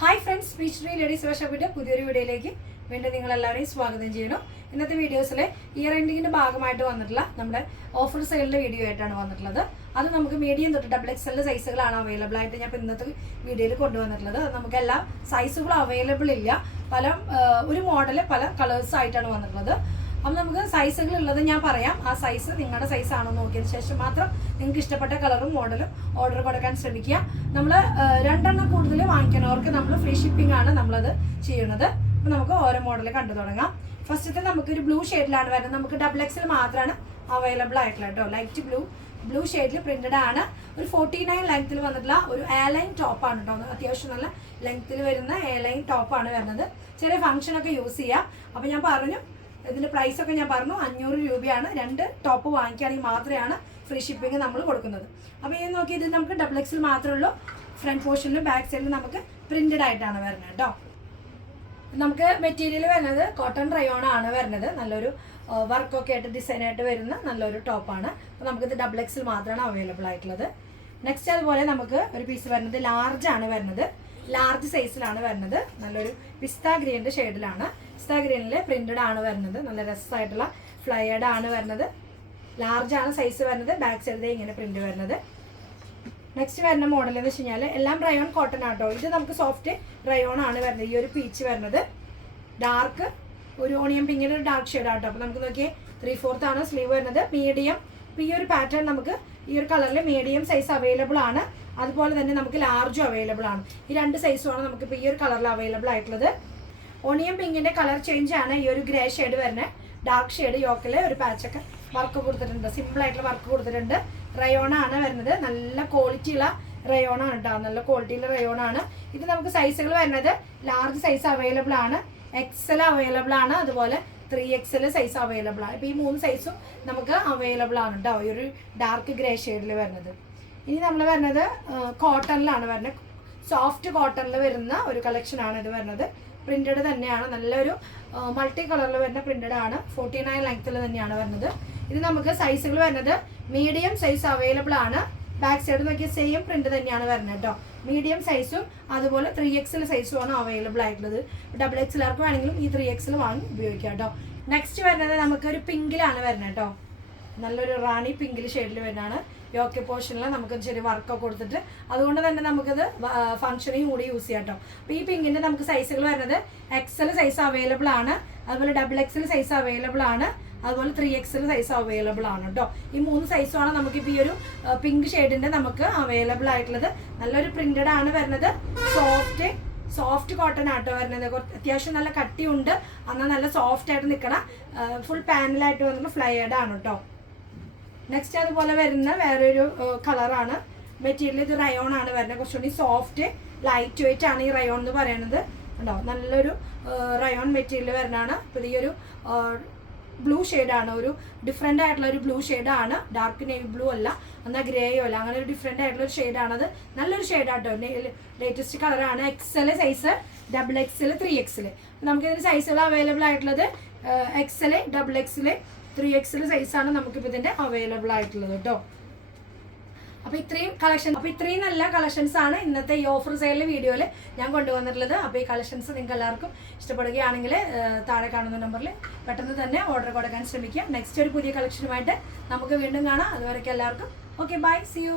Hi friends, speech ladies വർഷോപ്പിന്റെ പുതിയൊരു വീഡിയോയിലേക്ക് വീണ്ടും നിങ്ങളെല്ലാവരെയും സ്വാഗതം ചെയ്യുന്നു. ഇന്നത്തെ വീഡിയോസിൽ ഇയർ എൻഡിങ്ങിന്റെ ഭാഗമായിട്ട് വന്നിട്ടുള്ള നമ്മുടെ ഓഫർ സെയിലിന്റെ വീഡിയോ ആയിട്ടാണ് വന്നിട്ടുള്ളത്. അത് നമുക്ക് മീഡിയം തൊട്ട് XXL സൈസുകളാണ് അവൈലബിൾ ആയിട്ട് ഞാൻ ഇന്നത്തെ വീഡിയോയിൽ കൊണ്ടുവന്നിട്ടുള്ളത്. നമുക്ക് എല്ലാ സൈസുകളും അവൈലബിൾ ഇല്ല, ഒരു മോഡല് പല കളേഴ്സ് ആയിട്ടാണ് വന്നിട്ടുള്ളത്. അപ്പം നമുക്ക് സൈസുകൾ ഉള്ളത് ഞാൻ പറയാം. ആ സൈസ് നിങ്ങളുടെ സൈസ് ആണോ നോക്കിയതിന് ശേഷം മാത്രം നിങ്ങൾക്ക് ഇഷ്ടപ്പെട്ട കളറും മോഡലും ഓർഡർ കൊടുക്കാൻ ശ്രമിക്കുക. നമ്മൾ 2 എണ്ണം കൂടുതൽ വാങ്ങിക്കുന്നവർക്ക് നമ്മൾ ഫ്രീ ഷിപ്പിംഗ് ആണ് നമ്മളത് ചെയ്യുന്നത്. അപ്പം നമുക്ക് ഓരോ മോഡൽ കണ്ടു തുടങ്ങാം. ഫസ്റ്റത്തെ നമുക്കൊരു ബ്ലൂ ഷെയ്ഡിലാണ് വരുന്നത്. നമുക്ക് XXL മാത്രമാണ് അവൈലബിൾ ആയിട്ടുള്ള കേട്ടോ. ലൈറ്റ് ബ്ലൂ ഷെയ്ഡിൽ പ്രിന്റഡ് ആണ്. ഒരു 49 ലെങ്ത്തിൽ വന്നിട്ടുള്ള ഒരു എയർലൈൻ ടോപ്പാണ് കേട്ടോ. അത്യാവശ്യം നല്ല ലെങ്ത്തിൽ വരുന്ന എയർലൈൻ ടോപ്പാണ് വരുന്നത്. ചെറിയ ഫംഗ്ഷനൊക്കെ യൂസ് ചെയ്യാം. അപ്പം ഞാൻ പറഞ്ഞു, ഇതിൻ്റെ പ്രൈസൊക്കെ ഞാൻ പറഞ്ഞു, 500 രൂപയാണ്. 2 ടോപ്പ് വാങ്ങിക്കുകയാണെങ്കിൽ മാത്രമാണ് ഫ്രീ ഷിപ്പിംഗ് നമ്മൾ കൊടുക്കുന്നത്. അപ്പോൾ ഇത് നോക്കി, ഇത് നമുക്ക് XXL മാത്രമേ ഉള്ളൂ. ഫ്രണ്ട് പോർഷനിലും ബാക്ക് സൈഡിലും നമുക്ക് പ്രിന്റഡ് ആയിട്ടാണ് വരുന്നത് കേട്ടോ. നമുക്ക് മെറ്റീരിയൽ വരുന്നത് കോട്ടൺ റയോൺ ആണ് വരുന്നത്. നല്ലൊരു വർക്കൊക്കെ ആയിട്ട് ഡിസൈനായിട്ട് വരുന്ന നല്ലൊരു ടോപ്പാണ്. അപ്പോൾ നമുക്കിത് XXL മാത്രമാണ് അവൈലബിൾ ആയിട്ടുള്ളത്. നെക്സ്റ്റ് അതുപോലെ നമുക്ക് ഒരു പീസ് വരുന്നത് ലാർജ് ആണ് വരുന്നത്. ലാർജ് സൈസിലാണ് വരുന്നത്. നല്ലൊരു പിസ്ത ഗ്രീൻ്റെ ഷെയ്ഡിലാണ്. പിസ്ത ഗ്രീനിൽ പ്രിന്റഡ് ആണ് വരുന്നത്. നല്ല രസമായിട്ടുള്ള ഫ്ലയേർഡ് ആണ് വരുന്നത്. ലാർജ് ആണ് സൈസ് വരുന്നത്. ബാക്ക് സൈഡിൽ ഇങ്ങനെ പ്രിന്റ് വരുന്നത്. നെക്സ്റ്റ് വരുന്ന മോഡൽ എന്ന് വെച്ച് കഴിഞ്ഞാൽ എല്ലാം റയോൺ കോട്ടൺ ആട്ടോ. ഇത് നമുക്ക് സോഫ്റ്റ് റയോൺ ആണ് വരുന്നത്. ഈ ഒരു പീച്ച് വരുന്നത് ഡാർക്ക് ഒരു ഓണിയൻ പിങ്കിൻ്റെ ഒരു ഡാർക്ക് ഷെയ്ഡ് ആട്ടോ. അപ്പോൾ നമുക്ക് നോക്കിയേ 3/4 ആണ് സ്ലീവ് വരുന്നത്. മീഡിയം, ഇപ്പോൾ ഈ ഒരു പാറ്റേൺ നമുക്ക് ഈ ഒരു കളറിൽ മീഡിയം സൈസ് അവൈലബിൾ ആണ്. അതുപോലെ തന്നെ നമുക്ക് ലാർജും അവൈലബിൾ ആണ്. ഈ 2 സൈസുമാണ് നമുക്കിപ്പോൾ ഈ ഒരു കളറിൽ അവൈലബിൾ ആയിട്ടുള്ളത്. ഓണിയൻ പിങ്കിൻ്റെ കളർ ചേഞ്ച് ആണ് ഈ ഒരു ഗ്രേ ഷെയ്ഡ് വരുന്നത്. ഡാർക്ക് ഷെയ്ഡ് യോക്കിൽ ഒരു പാച്ചൊക്കെ വർക്ക് കൊടുത്തിട്ടുണ്ട്. സിമ്പിളായിട്ടുള്ള വർക്ക് കൊടുത്തിട്ടുണ്ട്. റയോൺ ആണ് വരുന്നത്. നല്ല ക്വാളിറ്റിയുള്ള റയോൺ ആണ് കേട്ടോ. നല്ല ക്വാളിറ്റിയുള്ള റയോൺ ആണ്. ഇത് നമുക്ക് സൈസുകൾ വരുന്നത് ലാർജ് സൈസ് അവൈലബിൾ ആണ്, XL അവൈലബിൾ ആണ്, അതുപോലെ 3XL സൈസ് അവൈലബിൾ ആണ്. ഇപ്പോൾ ഈ 3 സൈസും നമുക്ക് അവൈലബിൾ ആണ് കേട്ടോ. ഈ ഒരു ഡാർക്ക് ഗ്രേ ഷെയ്ഡിൽ വരുന്നത്. ഇനി നമ്മൾ വരുന്നത് കോട്ടണിലാണ് വരുന്നത്. സോഫ്റ്റ് കോട്ടണിൽ വരുന്ന ഒരു കളക്ഷനാണ് ഇത് വരുന്നത്. പ്രിന്റഡ് തന്നെയാണ്. നല്ലൊരു മൾട്ടി കളറിൽ വരുന്ന പ്രിന്റഡ് ആണ്. 49 ലെങ്ത്തിൽ തന്നെയാണ് വരുന്നത്. ഇത് നമുക്ക് സൈസുകൾ വരുന്നത് മീഡിയം സൈസ് അവൈലബിൾ ആണ്. ബാക്ക് സൈഡ് നോക്കിയ സെയിം പ്രിന്റ് തന്നെയാണ് വരുന്നത് കേട്ടോ. മീഡിയം സൈസും അതുപോലെ 3XL സൈസും ആണ് അവൈലബിൾ ആയിട്ടുള്ളത്. XXLർക്ക് വേണമെങ്കിലും ഈ 3XL വാങ്ങി ഉപയോഗിക്കാം കേട്ടോ. നെക്സ്റ്റ് വരുന്നത് നമുക്കൊരു പിങ്കിലാണ് വരുന്നത് കേട്ടോ. നല്ലൊരു റാണി പിങ്കിൽ ഷെയ്ഡിൽ വരുന്നതാണ്. യോക്കെ പോർഷനിൽ നമുക്ക് ചെറിയ വർക്കൊക്കെ കൊടുത്തിട്ട് അതുകൊണ്ട് തന്നെ നമുക്കത് ഫംഗ്ഷനിങ് കൂടി യൂസ് ചെയ്യാം കേട്ടോ. അപ്പോൾ ഈ പിങ്കിൻ്റെ നമുക്ക് സൈസുകൾ വരുന്നത് XL സൈസ് അവൈലബിൾ ആണ്, അതുപോലെ XXL സൈസ് അവൈലബിൾ ആണ്, അതുപോലെ 3XL സൈസ് അവൈലബിൾ ആണ് കേട്ടോ. ഈ 3 സൈസുമാണ് നമുക്കിപ്പോൾ ഈ ഒരു പിങ്ക് ഷെയ്ഡിൻ്റെ നമുക്ക് അവൈലബിൾ ആയിട്ടുള്ളത്. നല്ലൊരു പ്രിന്റഡ് ആണ് വരുന്നത്. സോഫ്റ്റ് കോട്ടൺ ആട്ടോ വരുന്നത്. അത്യാവശ്യം നല്ല കട്ടിയുണ്ട്, എന്നാൽ നല്ല സോഫ്റ്റ് ആയിട്ട് നിൽക്കണം. ഫുൾ പാനലായിട്ട് വന്നിട്ട് ഫ്ലയേർഡ് ആണ് കേട്ടോ. നെക്സ്റ്റ് അതുപോലെ വരുന്ന വേറൊരു കളറാണ്. മെറ്റീരിയൽ ഇത് റയോൺ ആണ് വരുന്നത്. കുറച്ചുകൂടി സോഫ്റ്റ് ലൈറ്റ് വെയിറ്റ് ആണ് ഈ റയോൺ എന്ന് പറയുന്നത് കേട്ടോ. നല്ലൊരു റയോൺ മെറ്റീരിയൽ വരുന്നതാണ്. അപ്പോൾ ഈ ഒരു ബ്ലൂ ഷെയ്ഡാണ്, ഒരു ഡിഫറെൻ്റ് ആയിട്ടുള്ള ഒരു ബ്ലൂ ഷെയ്ഡാണ്. ഡാർക്ക് നേവി ബ്ലൂ അല്ല, എന്നാൽ ഗ്രേയോ അല്ല, അങ്ങനെ ഒരു ഡിഫറെൻ്റ് ആയിട്ടുള്ള ഒരു ഷെയ്ഡാണത്. നല്ലൊരു ഷെയ്ഡാട്ടോ. ലേറ്റസ്റ്റ് കളറാണ്. XL size, XXL, 3XL. നമുക്കിതിന് സൈസുകൾ അവൈലബിൾ ആയിട്ടുള്ളത് XL, XXL, 3XL സൈസാണ് നമുക്കിപ്പോൾ ഇതിൻ്റെ അവൈലബിൾ ആയിട്ടുള്ളത് കേട്ടോ. അപ്പോൾ ഇത്രയും നല്ല കളക്ഷൻസ് ആണ് ഇന്നത്തെ ഈ ഓഫർ സെയിലിലെ വീഡിയോയിൽ ഞാൻ കൊണ്ടുവന്നിട്ടുള്ളത്. അപ്പോൾ ഈ കളക്ഷൻസ് നിങ്ങൾക്ക് എല്ലാവർക്കും ഇഷ്ടപ്പെടുകയാണെങ്കിൽ താഴെ കാണുന്ന നമ്പറിൽ പെട്ടെന്ന് തന്നെ ഓർഡർ കൊടുക്കാൻ ശ്രമിക്കുക. നെക്സ്റ്റ് ഒരു പുതിയ കളക്ഷനുമായിട്ട് നമുക്ക് വീണ്ടും കാണാം. അതുവരെയ്ക്ക് എല്ലാവർക്കും ഓക്കെ, ബൈ, സി യു.